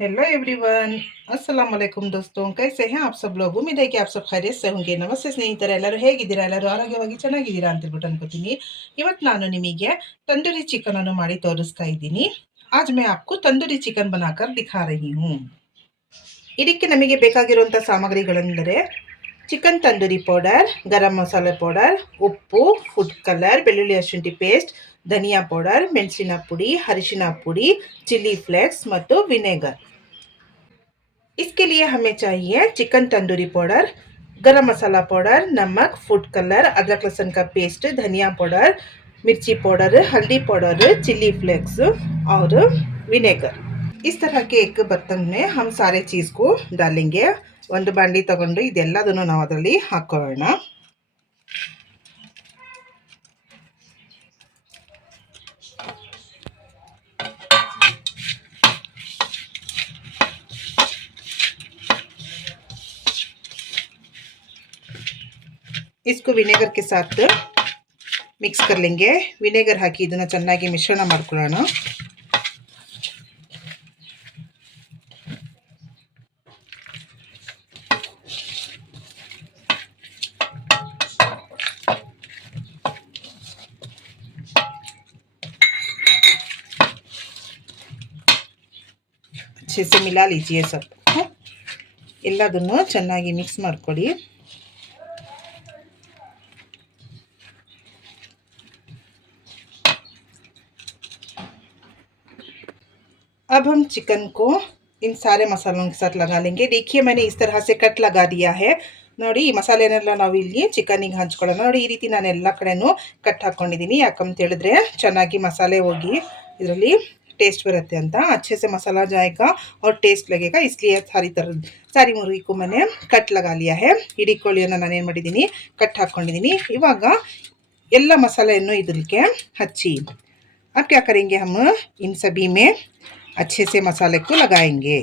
Hello everyone. अस्सलाम वालेकुम दोस्तों, कैसे हैं आप सब लोग। उम्मीद है कि आप सब खैरियत से होंगे। ನಮಸ್ತೆ ಸ್ನೇಹಿತರೆ, ಎಲ್ಲರೂ ಹೇಗಿದ್ದೀರಾ? ಎಲ್ಲರೂ ಆರೋಗ್ಯವಾಗಿ ಚೆನ್ನಾಗಿದ್ದೀರಾ ಅಂತ ಹೇಳ್ಬಿಟ್ಟು ಅನ್ಕೋತೀನಿ। ಇವತ್ತು ನಾನು ನಿಮಗೆ तंदूरी चिकन अನ್ನು ಮಾಡಿ ತೋರಿಸ್ತಾ ಇದ್ದೀನಿ। आज मैं आपको तंदूरी चिकन बनाकर दिखा रही हूँ। ಇದಕ್ಕೆ ನಮಗೆ ಬೇಕಾಗಿರುವಂತ ಸಾಮಗ್ರಿಗಳೆಂದರೆ chicken tandoori powder, garam masala powder, ಉಪ್ಪು, ಫುಡ್ कलर, ಬೆಳ್ಳುಳ್ಳಿ ಶುಂಠಿ ಪೇಸ್ಟ್, ಧನಿಯಾ ಪೌಡರ್, ಮೆಣಸಿನ ಪುಡಿ, ಅರಿಶಿನ ಪುಡಿ, ಚಿಲ್ಲಿ ಫ್ಲೇಕ್ಸ್ ಮತ್ತು ವಿನೆಗರ್। इसके लिए हमें चाहिए चिकन तंदूरी पाउडर, गरम मसाला पाउडर, नमक, फूड कलर, अदरक लहसुन का पेस्ट, धनिया पाउडर, मिर्ची पाउडर, हल्दी पाउडर, चिली फ्लेक्स और विनेगर। इस तरह के एक बर्तन में हम सारे चीज़ को डालेंगे। ಒಂದು ಬಾಂಡಿ ತಗೊಂಡು ಇದೆಲ್ಲದನ್ನು ನಾವು ಅದರಲ್ಲಿ ಹಾಕೊಳ್ಳೋಣ। इसको विनेगर के साथ मिक्स कर लेंगे। विनेगर ಹಾಕಿ ಇದನ್ನ ಚೆನ್ನಾಗಿ ಮಿಶ್ರಣ ಮಾಡ್ಕೊಳ್ಳೋಣ। अच्छे से मिला लीजिए सब। ಎಲ್ಲದನ್ನು ಚೆನ್ನಾಗಿ ಮಿಕ್ಸ್ ಮಾಡ್ಕೊಳ್ಳಿ। अब हम चिकन को इन सारे मसालों के साथ लगा लेंगे। देखिए मैंने इस तरह से कट लगा दिया है। ನೋಡಿ ಈ ಮಸಾಲೆನೆಲ್ಲ ನಾವು ಇಲ್ಲಿ ಚಿಕನ್ನಿಗೆ ಹಂಚ್ಕೊಳ್ಳೋಣ। ನೋಡಿ ಈ ರೀತಿ ನಾನು ಎಲ್ಲ ಕಡೆನೂ ಕಟ್ ಹಾಕ್ಕೊಂಡಿದ್ದೀನಿ। ಯಾಕಂತ ಹೇಳಿದ್ರೆ ಚೆನ್ನಾಗಿ ಮಸಾಲೆ ಹೋಗಿ ಇದರಲ್ಲಿ टेस्ट बरते ಅಂತ। अच्छे से मसाला जाएगा और टेस्ट लगेगा, इसलिए सारी मुर्गी को मैंने कट लगा लिया है। ಇಡೀ ಕೋಳಿಯನ್ನು ನಾನು ಏನು ಮಾಡಿದ್ದೀನಿ, ಕಟ್ ಹಾಕ್ಕೊಂಡಿದ್ದೀನಿ। ಇವಾಗ ಎಲ್ಲ ಮಸಾಲೆಯನ್ನು ಇದಕ್ಕೆ ಹಚ್ಚಿ। अब क्या करेंगे, हम इन सभी में अच्छे से मसाले को लगाएंगे।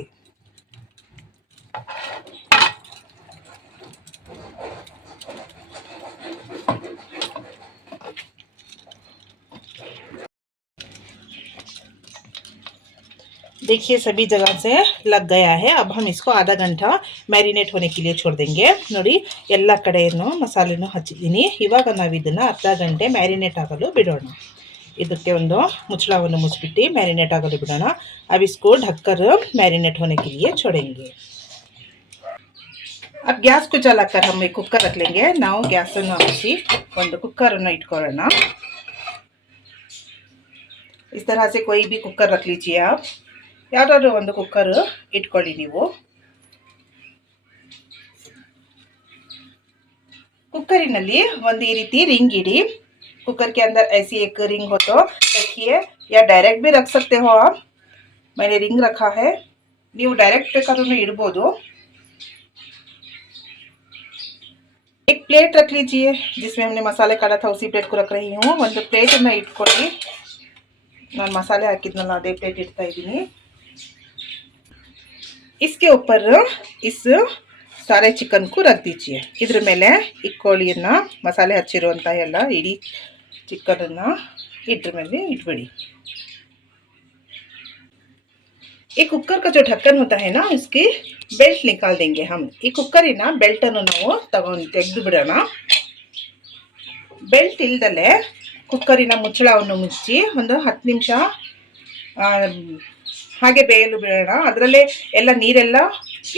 देखिए सभी जगह से लग गया है। अब हम इसको आधा घंटा मैरिनेट होने के लिए छोड़ देंगे। ನೋಡಿ ಎಲ್ಲ ಕಡೆಯನ್ನು ಮಸಾಲೆಯನ್ನು ಹಚ್ಚಿದ್ದೀನಿ। ಇವಾಗ ನಾವು ಇದನ್ನು ಅರ್ಧ ಗಂಟೆ ಮ್ಯಾರಿನೇಟ್ ಆಗಲು ಬಿಡೋಣ। ಇದಕ್ಕೆ ಒಂದು ಮುಚ್ಚಳವನ್ನು ಮುಚ್ಚಿಬಿಟ್ಟು ಮ್ಯಾರಿನೇಟ್ ಆಗಲು ಬಿಡೋಣ। अब इसको ढककर मैरिनेट होने के लिए छोड़ेंगे। अब गैस को जलाकर हम एक कुकर रख लेंगे। ನಾವು ಗ್ಯಾಸ್ ಅನ್ನು ಹಚ್ಚಿ ಒಂದು कुकर ಅನ್ನು ಇಟ್ಕೊಳ್ಳೋಣ। इस तरह से कोई भी कुकर रख लीजिए आप। ಯಾವುದಾದ್ರೂ ಒಂದು ಕುಕ್ಕರ್ ಇಟ್ಕೊಳ್ಳಿ ನೀವು। ಕುಕ್ಕರಿನಲ್ಲಿ ಒಂದು ಈ ರೀತಿ रिंग इड़ी। कुकर के अंदर ऐसी एक रिंग हो तो रखिए, या डायरेक्ट भी रख सकते हो आप। मैंने रिंग रखा है, ನೀವು डायरेक्ट ಬೇಕಾದ್ರೂ ಇಡಬಹುದು। एक प्लेट रख लीजिए जिसमें हमने मसाले काटा था, उसी प्लेट को रख रही हूँ। ಒಂದು ಪ್ಲೇಟ್ ಅನ್ನು ಇಟ್ಕೊಳ್ಳಿ। ನಾನು ಮಸಾಲೆ ಹಾಕಿದ್ನಲ್ಲ ಅದೇ ಪ್ಲೇಟ್ ಇಡ್ತಾ ಇದ್ದೀನಿ। इसके ऊपर इस सारे चिकन को रख दीजिए। इधर ಮೇಲೆ ಈ ಕೋಳಿಯನ್ನು ಮಸಾಲೆ ಹಚ್ಚಿರುವಂತ ಎಲ್ಲ ಇಡಿ ಚಿಕನ್ ಅನ್ನು ಇದ್ರ ಮೇಲೆ ಇಟ್ಬಿಡಿ। एक कुकर का जो ढक्कन होता है ना, उसकी बेल्ट निकाल देंगे हम। ಈ ಕುಕ್ಕರಿನ ಬೆಲ್ಟ್ ಅನ್ನು ನಾವು ತೆಗೆದು ಬಿಡೋಣ। ಬೆಲ್ಟ್ ಇಲ್ಲದಲೇ ಕುಕ್ಕರಿನ ಮುಚ್ಚಳವನ್ನು ಮುಚ್ಚಿ ಒಂದು 10 ನಿಮಿಷ ಹಾಗೆ ಬೇಯಲು ಬಿಡೋಣ। ಅದರಲ್ಲೇ ಎಲ್ಲ ನೀರೆಲ್ಲ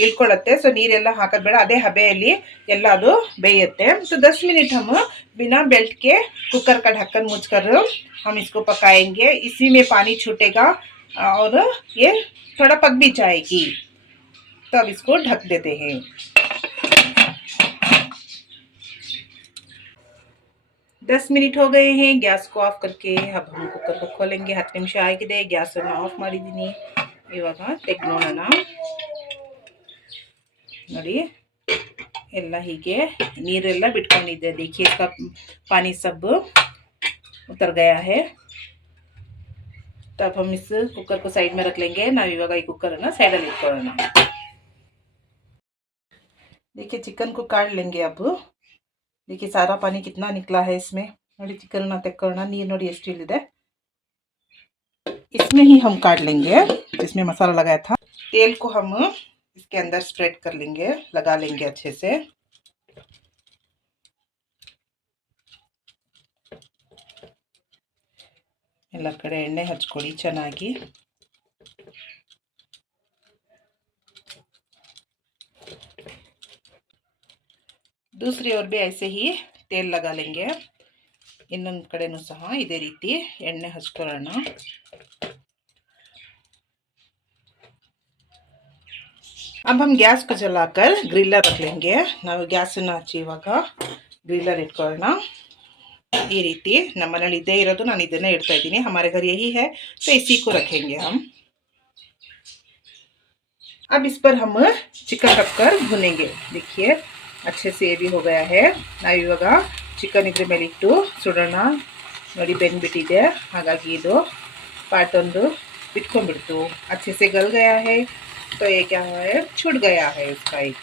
ಇಳ್ಕೊಳ್ಳುತ್ತೆ, ಸೊ ನೀರೆಲ್ಲ ಹಾಕೋದು ಬೇಡ, ಅದೇ ಹಬೆಯಲ್ಲಿ ಎಲ್ಲ ಅದು ಬೇಯುತ್ತೆ। तो 10 मिनट हम बिना बेल्ट के कुकर का ढक्कन मूछकर हम इसको पकाएंगे। इसी में पानी छूटेगा और ये थोड़ा पक भी जाएगी। तो अब इसको ढक देते हैं। दस मिनट हो गए हैं। गैस को ऑफ करके अब हम कुकर को खोलेंगे। 10 ನಿಮಿಷ ಆಗಿದೆ, ಗ್ಯಾಸ್ ಅನ್ನು ಆಫ್ ಮಾಡಿದ್ದೀನಿ। ಇವಾಗ ತೆಗೆದು ನೋಡೋಣ। ನೋಡಿ ಎಲ್ಲ ಹೀಗೆ ನೀರೆಲ್ಲ ಬಿಟ್ಕೊಂಡಿದೆ। देखिए इसका पानी सब उतर गया है। तब हम इस कुकर को साइड में रख लेंगे। ನಾವು ಇವಾಗ ಈ ಕುಕ್ಕರ್ ಅನ್ನು ಸೈಡ್ ಅಲ್ಲಿ ಇಟ್ಕೊಳ್ಳೋಣ। देखिए चिकन को काट लेंगे अब। देखिए सारा पानी कितना निकला है इसमें। ನೋಡಿ ಚಿಕನ್ ಅನ್ನು ತೆಕ್ಕೊಳ್ಳೋಣ। ನೀರು ನೋಡಿ ಎಷ್ಟು ಇಳಿದೆ। इसमें ही हम काट लेंगे जिसमें मसाला लगाया था। तेल को हम इसके अंदर स्प्रेड कर लेंगे, लगा लेंगे अच्छे से। ಎಲ್ಲ ಕಡೆ ಎಣ್ಣೆ ಹಚ್ಕೊಳ್ಳಿ ಚೆನ್ನಾಗಿ। दूसरी ओर भी ऐसे ही तेल लगा लेंगे। ಇನ್ನೊಂದು ಕಡೆನೂ ಸಹ ಇದೇ ರೀತಿ ಎಣ್ಣೆ ಹಚ್ಕೊಳ್ಳೋಣ। अब हम गैस को जलाकर ग्रिलर रख लेंगे। ನಾವು ಗ್ಯಾಸನ್ನು ಹಚ್ಚಿ ಇವಾಗ ಗ್ರಿಲ್ಲರ್ ಇಟ್ಕೊಳ್ಳೋಣ। ಈ ರೀತಿ ನಮ್ಮ ಮನೇಲಿ ಇದೇ ಇರೋದು, ನಾನು ಇದನ್ನೇ ಇಡ್ತಾ ಇದ್ದೀನಿ। हमारे घर यही है तो इसी को रखेंगे हम। अब इस पर हम चिकन रखकर भुनेंगे। देखिए अच्छे से ये भी हो गया है। ನಾವು ಇವಾಗ ಚಿಕನ್ ಇದ್ರ ಮೇಲೆ ಇಟ್ಟು ಸುಡೋಣ। ನೋಡಿ ಬೆಂದ್ಬಿಟ್ಟಿದೆ, ಹಾಗಾಗಿ ಇದು पार्ट 1 बिटಕೊಂಡ್ಬಿಡ್ತು। अच्छे से गल गया है तो ये क्या है, छूट गया है इसका एक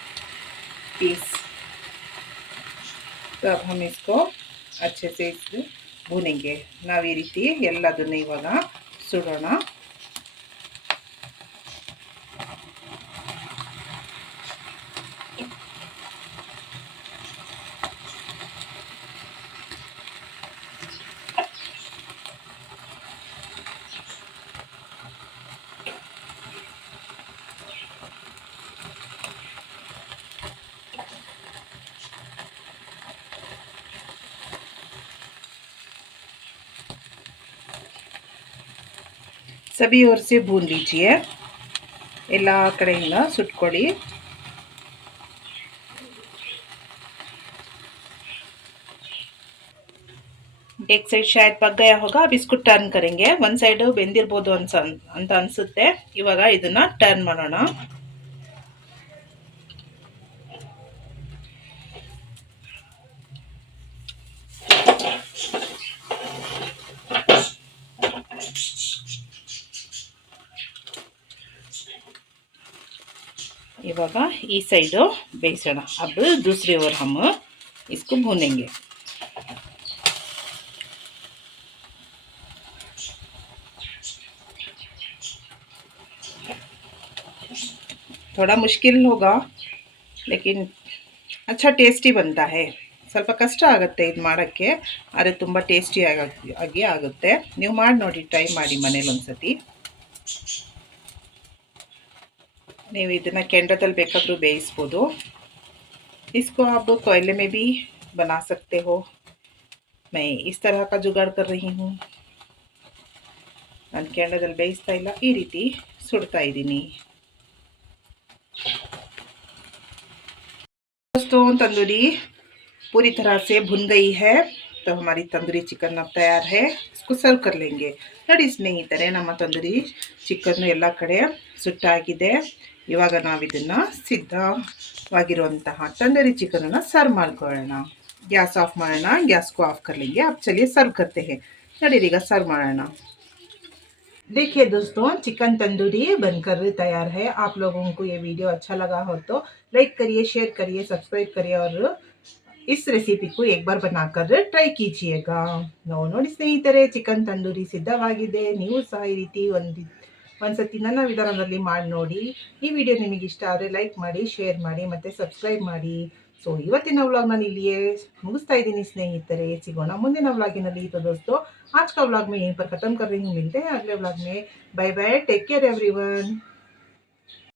पीस। तो अब हम इसको अच्छे से भूनेंगे। ನಾವು ಈ ರೀತಿ ಎಲ್ಲದನ್ನು ಇವಾಗ ಸುಡೋಣ। सभी ओर से भून लीजिए, ಎಲ್ಲ ಕಡೆಯಿಂದ ಸುಟ್ಕೊಳ್ಳಿ। एक साइड शायद पक गया होगा। अब इसको टर्न करेंगे। ಒಂದು ಸೈಡ್ ಬೆಂದಿರಬಹುದು ಅಂತ ಅನ್ಸುತ್ತೆ। ಇವಾಗ ಇದನ್ನ ಟರ್ನ್ ಮಾಡೋಣ। इवागा ई साइड बेइसोಣ। अब दूसरी ओर हम इसको भूनेंगे। थोड़ा मुश्किल होगा लेकिन अच्छा टेस्टी बनता है। ಸ್ವಲ್ಪ ಕಷ್ಟ ಆಗುತ್ತೆ ಇದು ಮಾಡೋಕ್ಕೆ, ಆದರೆ ತುಂಬ ಟೇಸ್ಟಿಯಾಗಿ ಆಗುತ್ತೆ। ನೀವು ಮಾಡಿ ನೋಡಿ, ಟ್ರೈ ಮಾಡಿ ಮನೇಲಿ ಒಂದ್ಸತಿ। ನೀವು ಇದನ್ನು ಕೆಂಡದಲ್ಲಿ ಬೇಕಾದರೂ ಬೇಯಿಸ್ಬೋದು। इसको आप कोयले में भी बना सकते हो। मैं इस तरह का जुगाड़ कर रही हूँ। ನಾನು ಕೆಂಡದಲ್ಲಿ ಬೇಯಿಸ್ತಾ ಇಲ್ಲ, ಈ ರೀತಿ ಸುಡ್ತಾ ಇದ್ದೀನಿ। दोस्तों तंदूरी पूरी तरह से भुन गई है, तो हमारी तंदूरी चिकन अब तैयार है। इसको सर्व कर लेंगे। ನೋಡಿ ಸ್ನೇಹಿತರೆ, ನಮ್ಮ ತಂದೂರಿ ಚಿಕನ್ ಎಲ್ಲ ಕಡೆ ಸುಟ್ಟಾಗಿದೆ। ಇವಾಗ ನಾವು ಇದನ್ನು ಸಿದ್ಧವಾಗಿರುವಂತಹ ತಂದೂರಿ ಚಿಕನನ್ನು ಸರ್ವ್ ಮಾಡ್ಕೊಳ್ಳೋಣ। गैस ऑफ ಮಾಡೋಣ। गैस को ऑफ कर लेंगे। अब चलिए सर्व करते हैं। नडीरी ಈಗ सर्व ಮಾಡೋಣ। देखिए दोस्तों, चिकन तंदूरी बनकर तैयार है। आप लोगों को ये वीडियो अच्छा लगा हो तो लाइक करिए, शेयर करिए, सब्सक्राइब करिए और इस रेसिपी को एक बार बनाकर ट्राई कीजिएगा। ನೋಡಿ ಸ್ನೇಹಿತರೆ, ಚಿಕನ್ ತಂದೂರಿ ಸಿದ್ಧವಾಗಿದೆ। ನೀವು ಸಹ ಈ ರೀತಿ ಒಂದ್ಸತಿ ನನ್ನ ವಿಧಾನದಲ್ಲಿ ಮಾಡಿ ನೋಡಿ। ಈ ವಿಡಿಯೋ ನಿಮಗೆ ಇಷ್ಟ ಆದರೆ ಲೈಕ್ ಮಾಡಿ, ಶೇರ್ ಮಾಡಿ ಮತ್ತು ಸಬ್ಸ್ಕ್ರೈಬ್ ಮಾಡಿ। ಸೊ ಇವತ್ತಿನ ವ್ಲಾಗ್ ನಾನು ಇಲ್ಲಿಯೇ ಮುಗಿಸ್ತಾ ಇದ್ದೀನಿ ಸ್ನೇಹಿತರೆ। ಸಿಗೋಣ ಮುಂದಿನ ವ್ಲಾಗಿನಲ್ಲಿ। तो दोस्तों आज का व्लॉग मैं यहीं पर ख़त्म कर रही हूँ। मिलते हैं अगले व्लॉग में। Bye bye, take care everyone.